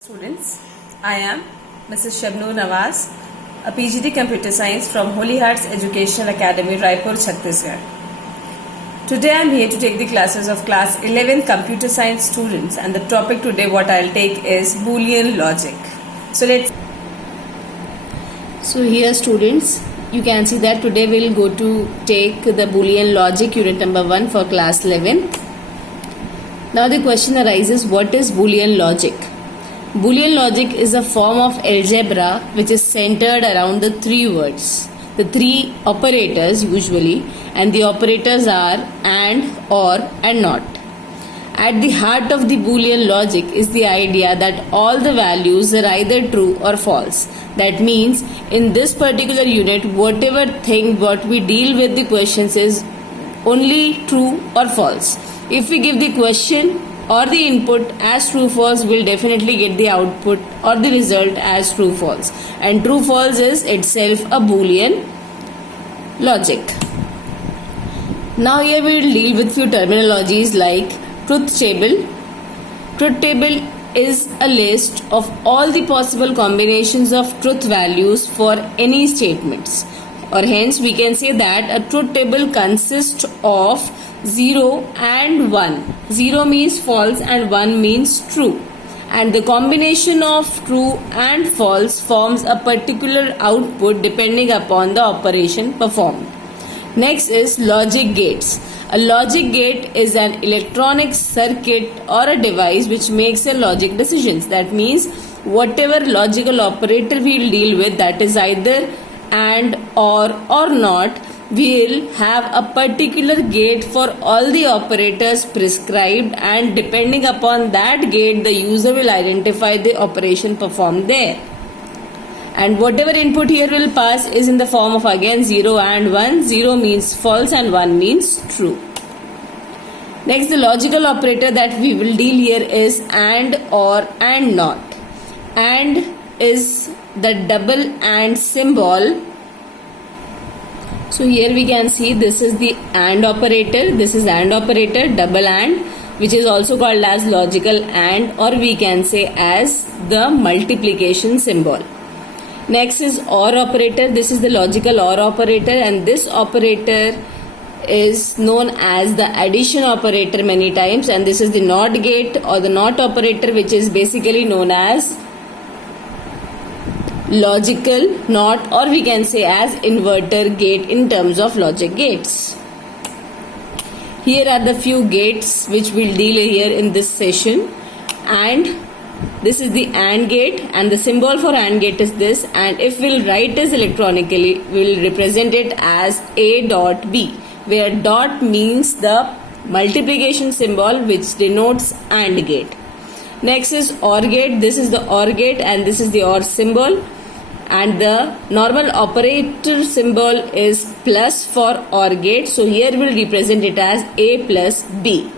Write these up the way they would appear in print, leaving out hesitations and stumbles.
Students, I am Mrs. Shabnur Nawaz, a PGD Computer Science from Holy Hearts Educational Academy, Raipur, Chhattisgarh. Today I am here to take the classes of class 11 Computer Science students, and the topic today what I will take is Boolean logic. So here students, you can see that today we will go to take the Boolean logic unit number 1 for class 11. Now the question arises, what is Boolean logic? Boolean logic is a form of algebra which is centered around the three words, the three operators usually, and the operators are and, or, and not. At the heart of the Boolean logic is the idea that all the values are either true or false. That means in this particular unit, whatever thing what we deal with the questions is only true or false. If we give the question or the input as true false, we'll definitely get the output or the result as true false. And true false is itself a Boolean logic. Now here we will deal with few terminologies like truth table. Truth table is a list of all the possible combinations of truth values for any statements. Or hence we can say that a truth table consists of 0 and 1. 0 means false and 1 means true. And the combination of true and false forms a particular output depending upon the operation performed. Next is logic gates. A logic gate is an electronic circuit or a device which makes a logic decisions. That means whatever logical operator we will deal with, that is either and or not, we will have a particular gate for all the operators prescribed, and depending upon that gate the user will identify the operation performed there. And whatever input here will pass is in the form of again 0 and 1. 0 means false and 1 means true. Next, the logical operator that we will deal here is and, or, and not. And is the double and symbol. So here we can see this is the AND operator, this is AND operator, double AND, which is also called as logical AND, or we can say as the multiplication symbol. Next is OR operator, this is the logical OR operator, and this operator is known as the addition operator many times, and this is the NOT gate or the NOT operator, which is basically known as logical NOT, or we can say as inverter gate in terms of logic gates. Here are the few gates which we'll deal here in this session. And this is the AND gate, and the symbol for AND gate is this, and if we'll write this electronically, we'll represent it as A dot B, where dot means the multiplication symbol which denotes AND gate. Next is OR gate. This is the OR gate and this is the OR symbol, and the normal operator symbol is plus for OR gate, so here we'll represent it as A plus B.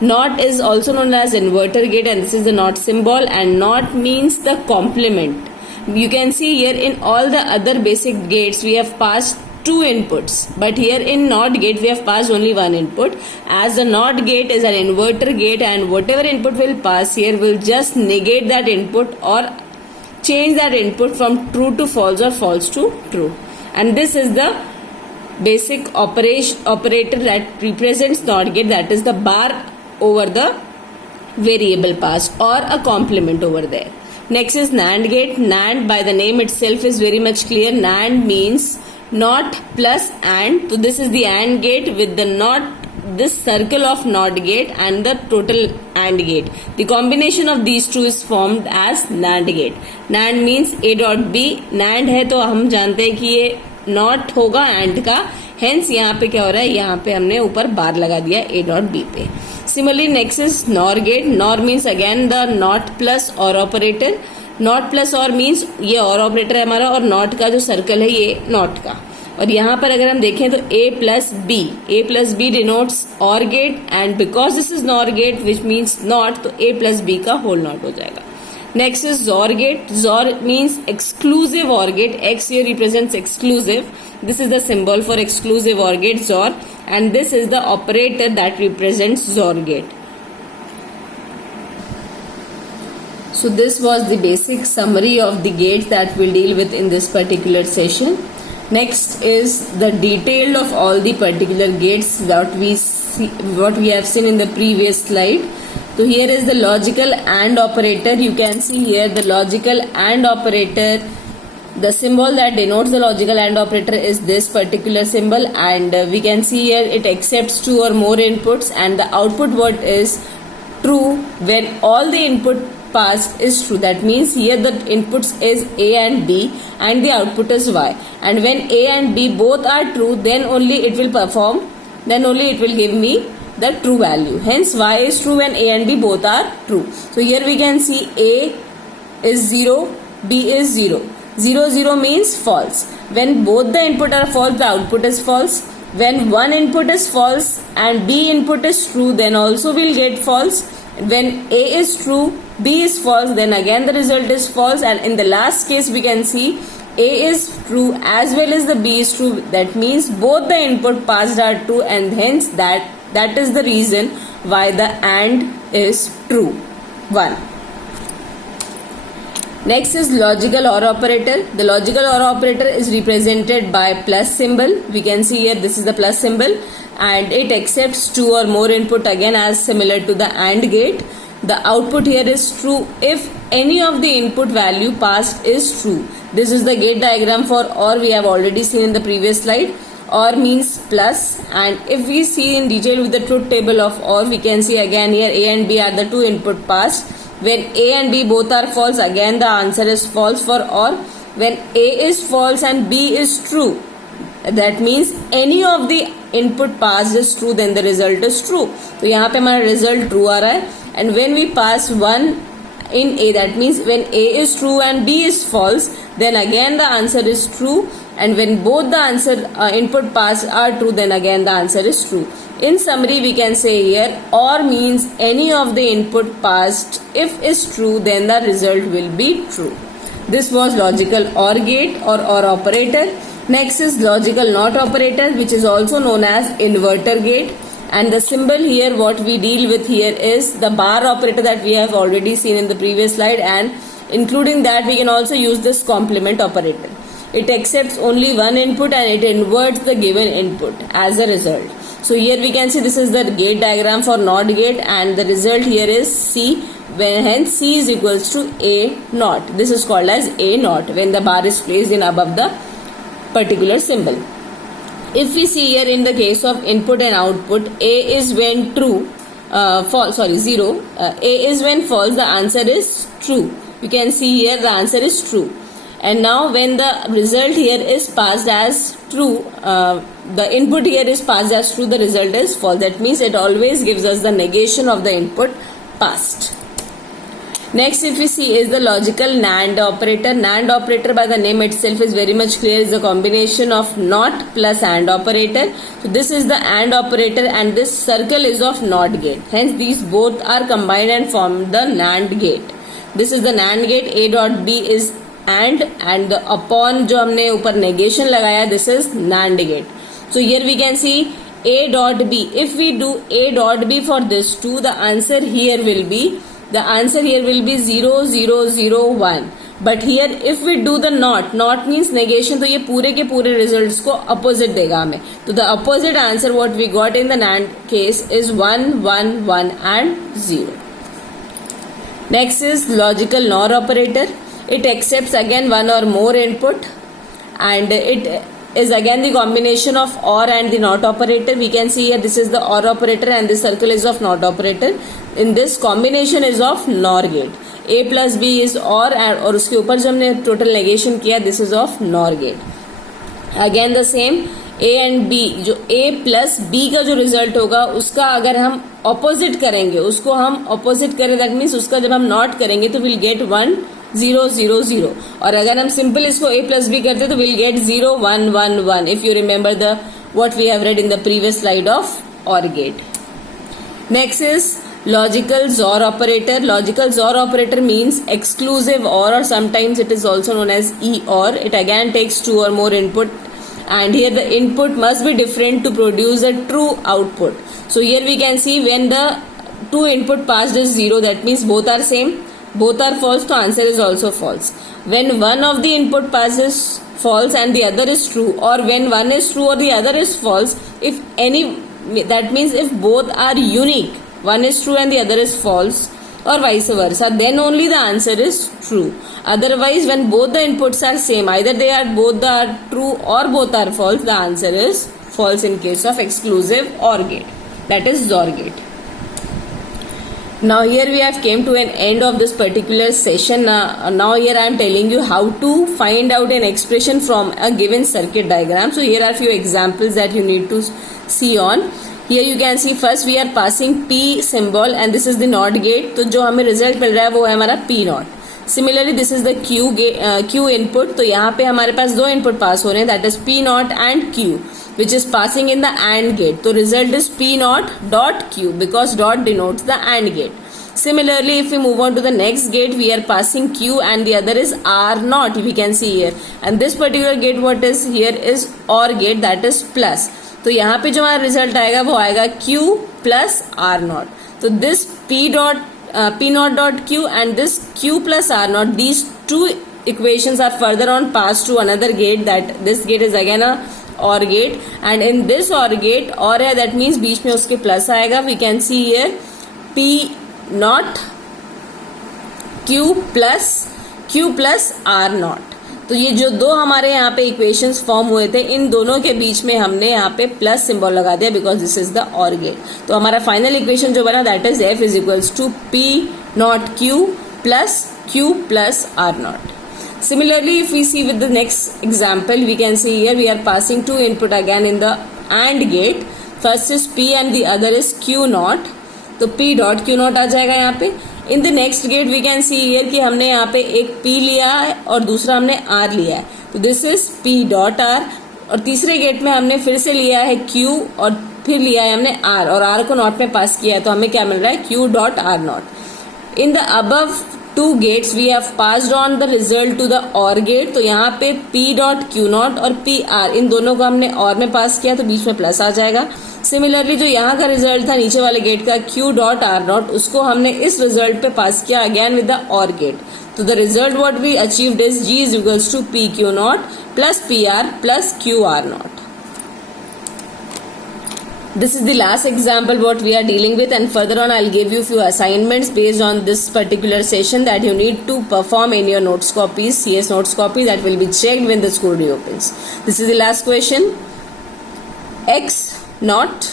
NOT is also known as inverter gate, and this is the NOT symbol, and NOT means the complement. You can see here in all the other basic gates we have passed two inputs, but here in NOT gate we have passed only one input, as the NOT gate is an inverter gate, and whatever input will pass here will just negate that input or change that input from true to false or false to true. And this is the basic operator that represents NOT gate, that is the bar over the variable passed or a complement over there. Next is NAND gate. NAND by the name itself is very much clear. NAND means NOT plus AND. So this is the AND gate with the NOT, this circle of NOT gate and the total AND gate. The combination of these two is formed as NAND gate. NAND means A dot B. NAND है तो हम जानते हैं कि ये NOT होगा AND का, hence यहाँ पे क्या हो रहा है, यहाँ पे हमने ऊपर बार लगा दिया A dot B पे. Similarly, next is NOR gate. NOR means again the NOT plus OR operator. NOT plus OR means ये OR operator है हमारा, और NOT का जो सर्कल है ये NOT का. और यहाँ पर अगर हम देखें तो A plus B denotes OR gate, and because this is NOR gate which means NOT, तो A plus B का whole NOT हो जाएगा. Next is XOR gate. XOR means exclusive OR gate. X here represents exclusive. This is the symbol for exclusive OR gate, XOR, and this is the operator that represents XOR gate. So this was the basic summary of the gates that we'll deal with in this particular session. Next is the detail of all the particular gates that what we have seen in the previous slide. So here is the logical AND operator. You can see here the logical AND operator. The symbol that denotes the logical AND operator is this particular symbol, and we can see here it accepts 2 or more inputs, and the output word is true when all the input passed is true. That means here the inputs is A and B and the output is Y, and when A and B both are true, then only it will perform, then only it will give me the true value. Hence Y is true when A and B both are true. So here we can see A is 0, B is 0. 0 0 means false. When both the input are false, the output is false. When one input is false and B input is true, then also we'll get false. When A is true, B is false, then again the result is false, and in the last case we can see A is true as well as the B is true. That means both the input passed are true, and hence that is the reason why the AND is true. 1. Next is logical OR operator. The logical OR operator is represented by plus symbol. We can see here this is the plus symbol, and it accepts 2 or more input, again as similar to the AND gate. The output here is true if any of the input value passed is true. This is the gate diagram for OR we have already seen in the previous slide. OR means plus, and if we see in detail with the truth table of OR, we can see again here A and B are the 2 input passed. When A and B both are false, again the answer is false for OR. When A is false and B is true, that means any of the input passed is true, then the result is true. तो यहाँ पे हमारा result true आ रहा है. And when we pass 1 in A, that means when A is true and B is false, then again the answer is true. And when both the answer input passed are true, then again the answer is true. In summary, we can say here OR means any of the input passed if is true, then the result will be true. This was logical OR gate or OR operator. Next is logical NOT operator, which is also known as inverter gate. And the symbol here what we deal with here is the bar operator that we have already seen in the previous slide, and including that we can also use this complement operator. It accepts only one input and it inverts the given input as a result. So here we can see this is the gate diagram for NOT gate, and the result here is C, when hence C is equals to A naught. This is called as A naught when the bar is placed in above the particular symbol. If we see here in the case of input and output, A is when true, zero. A is when false, the answer is true. You can see here the answer is true. And now when the result here is passed as true, the input here is passed as true, the result is false. That means it always gives us the negation of the input passed. Next, if we see, is the logical NAND operator. NAND operator by the name itself is very much clear, is a combination of NOT plus AND operator. So this is the AND operator and this circle is of NOT gate. Hence these both are combined and form the NAND gate. This is the NAND gate. A dot B is AND the upon जो हमने ऊपर negation लगाया, this is NAND gate. So here we can see A dot B. If we do A dot B for this two, the answer here will be 0 0 0 1. But here if we do the not means negation, तो ये पूरे के पूरे results को opposite देगा हमें. तो the opposite answer what we got in the NAND case is 1 1 1 and 0. Next is logical NOR operator. It accepts again one or more input, and it is again the combination of OR and the NOT operator. We can see here this is the OR operator and this circle is of NOT operator. In this combination is of NOR gate. A plus B is OR और उसके ऊपर जो हमने total negation किया, this is of NOR gate. Again the same A and B, जो A plus B का जो result होगा उसका अगर हम opposite करेंगे, उसको हम opposite करें, that means उसका जब हम NOT करेंगे तो we'll get 1 0 0 0. और अगर हम simple इसको A plus B करते तो we'll get 0 1 1 1. If you remember the what we have read in the previous slide of OR gate. Next is logical XOR operator. Logical XOR operator means exclusive OR, or sometimes it is also known as EOR. It again takes two or more input, and here the input must be different to produce a true output. So here we can see when the two input passed is 0, that means both are same. both are false, तो answer is also false. When one of the input passes false and the other is true, or when one is true or the other is false, if any, that means if both are unique, one is true and the other is false, or vice versa, then only the answer is true. Otherwise, when both the inputs are same, either they are both are true or both are false, the answer is false in case of exclusive OR gate, that is XOR gate. Now here we have came to an end of this particular session. Now here I am telling you how to find out an expression from a given circuit diagram. So here are few examples that you need to see on. Here you can see first we are passing P symbol and this is the NOT gate. तो जो हमें result मिल रहा है वो है हमारा P not. Similarly this is the Q input. तो यहाँ पे हमारे पास दो इनपुट पास हो रहे हैं, that is P not and Q, which is passing in the AND gate. तो result is P naught dot Q because dot denotes the AND gate. Similarly, if we move on to the next gate, we are passing Q and the other is R naught. We can see here. And this particular gate, what is here is OR gate, that is plus. तो यहाँ पे जो हमारा result आएगा वो आएगा Q plus R naught. तो this P naught dot Q and this Q plus R naught, these two equations are further on passed to another gate, that this gate is again a OR gate, and in this OR gate OR है, that means बीच में उसके plus आएगा. We can see here P naught Q plus R naught. तो ये जो दो हमारे यहाँ पे इक्वेशंस फॉर्म हुए थे, इन दोनों के बीच में हमने यहाँ पे प्लस सिंबल लगा दिया because this is the OR gate. तो हमारा फाइनल इक्वेशन जो बना that is F is equals to P naught Q plus R naught. Similarly, if we see with the next example, we can see here we are passing two input again in the AND gate. First is P and the other is Q naught. तो P dot Q naught आ जाएगा यहाँ पे. In the next gate we can see here कि हमने यहाँ पे एक P लिया है और दूसरा हमने R लिया है. तो this is P dot R. और तीसरे गेट में हमने फिर से लिया है Q और फिर लिया है हमने R और R को नॉट में पास किया है, तो हमें क्या मिल रहा है Q dot R naught. In the above two gates we have passed on the result to the OR gate. तो यहाँ पे P dot Q naught और P R, इन दोनों को हमने OR में पास किया तो बीच में प्लस आ जाएगा. सिमिलरली जो यहाँ का रिजल्ट था नीचे वाले गेट का Q dot R naught, उसको हमने इस रिजल्ट पे पास किया again with the OR gate. तो the result what we achieved is G is equals to P Q naught plus P R plus Q R naught. This is the last example what we are dealing with, and further on I'll give you few assignments based on this particular session that you need to perform in your notes copies, CS notes copy, that will be checked when the school reopens. This is the last question. X naught,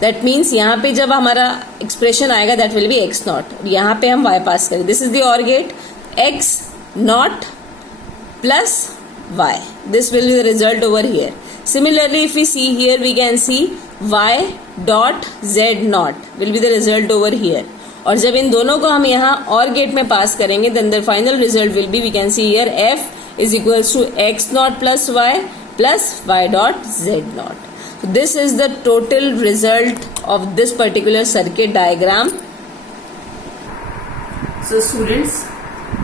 that means यहाँ पे जब हमारा expression आएगा that will be X naught. यहाँ पे हम Y पास करें. This is the OR gate. X naught plus Y. This will be the result over here. Similarly, if we see here, we can see Y dot Z naught will be the result over here. और जब इन दोनों को हम यहाँ OR gate में पास करेंगे, then the final result will be, we can see here F is equals to X naught plus Y dot Z naught. So this is the total result of this particular circuit diagram. So students,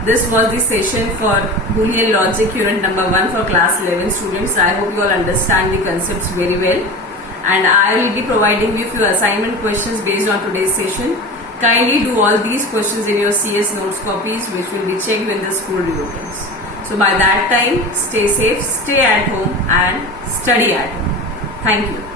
this was the session for Boolean logic unit number 1 for class 11 students. I hope you all understand the concepts very well, and I will be providing you few assignment questions based on today's session. Kindly do all these questions in your CS notes copies, which will be checked when the school reopens. So by that time, stay safe, stay at home and study at home. Thank you.